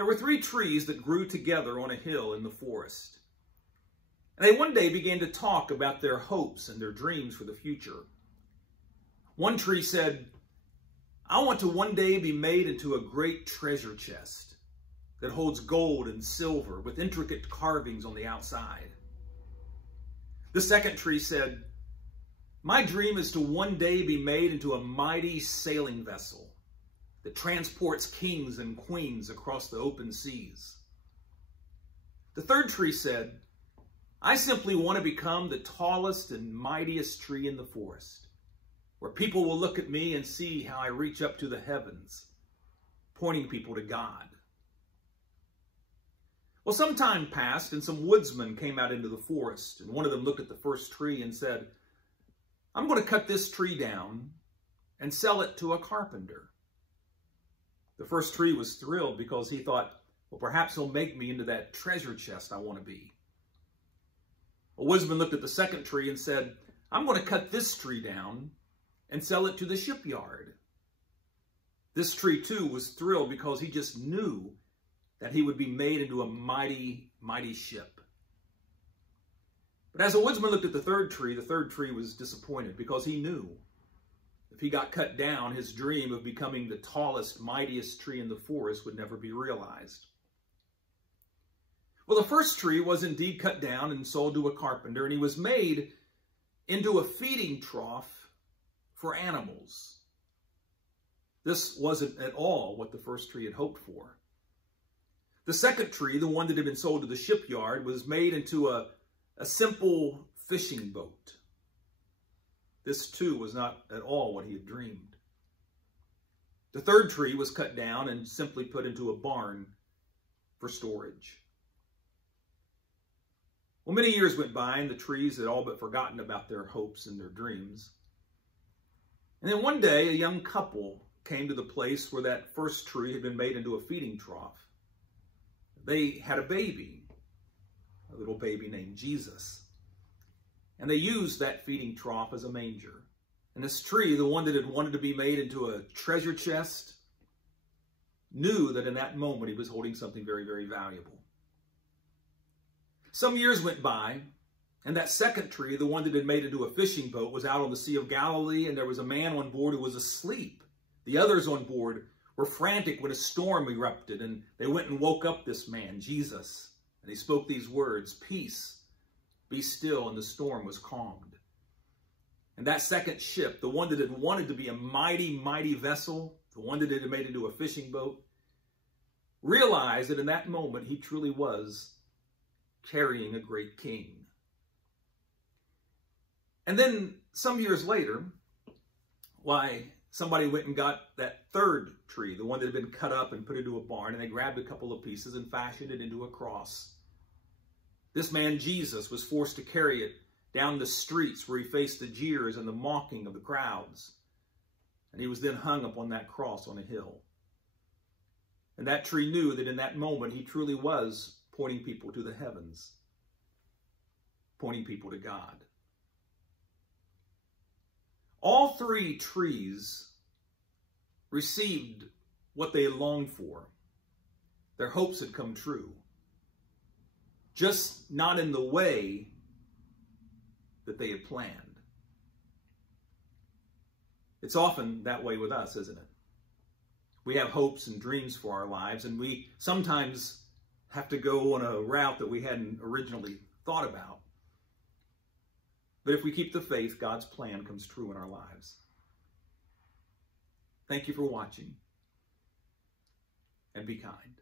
There were 3 trees that grew together on a hill in the forest. And they one day began to talk about their hopes and their dreams for the future. One tree said, "I want to one day be made into a great treasure chest that holds gold and silver with intricate carvings on the outside." The second tree said, "My dream is to one day be made into a mighty sailing vessel that transports kings and queens across the open seas." The third tree said, "I simply want to become the tallest and mightiest tree in the forest, where people will look at me and see how I reach up to the heavens, pointing people to God." Well, some time passed, and some woodsmen came out into the forest, and one of them looked at the first tree and said, "I'm going to cut this tree down and sell it to a carpenter." The first tree was thrilled because he thought, well, perhaps he'll make me into that treasure chest I want to be. A woodsman looked at the second tree and said, "I'm going to cut this tree down and sell it to the shipyard." This tree, too, was thrilled because he just knew that he would be made into a mighty, mighty ship. But as the woodsman looked at the third tree was disappointed because he knew if he got cut down, his dream of becoming the tallest, mightiest tree in the forest would never be realized. Well, the first tree was indeed cut down and sold to a carpenter, and he was made into a feeding trough for animals. This wasn't at all what the first tree had hoped for. The second tree, the one that had been sold to the shipyard, was made into a simple fishing boat. This, too, was not at all what he had dreamed. The third tree was cut down and simply put into a barn for storage. Well, many years went by, and the trees had all but forgotten about their hopes and their dreams. And then one day, a young couple came to the place where that first tree had been made into a feeding trough. They had a baby, a little baby named Jesus. And they used that feeding trough as a manger. And this tree, the one that had wanted to be made into a treasure chest, knew that in that moment he was holding something very, very valuable. Some years went by, and that second tree, the one that had made into a fishing boat, was out on the Sea of Galilee, and there was a man on board who was asleep. The others on board were frantic when a storm erupted, and they went and woke up this man, Jesus. And he spoke these words, "Peace, be still," and the storm was calmed. And that second ship, the one that had wanted to be a mighty, mighty vessel, the one that had made into a fishing boat, realized that in that moment he truly was carrying a great king. And then some years later, somebody went and got that third tree, the one that had been cut up and put into a barn, and they grabbed a couple of pieces and fashioned it into a cross. This man, Jesus, was forced to carry it down the streets where he faced the jeers and the mocking of the crowds. And he was then hung upon that cross on a hill. And that tree knew that in that moment he truly was pointing people to the heavens, pointing people to God. All 3 trees received what they had longed for. Their hopes had come true. Just not in the way that they had planned. It's often that way with us, isn't it? We have hopes and dreams for our lives, and we sometimes have to go on a route that we hadn't originally thought about. But if we keep the faith, God's plan comes true in our lives. Thank you for watching, and be kind.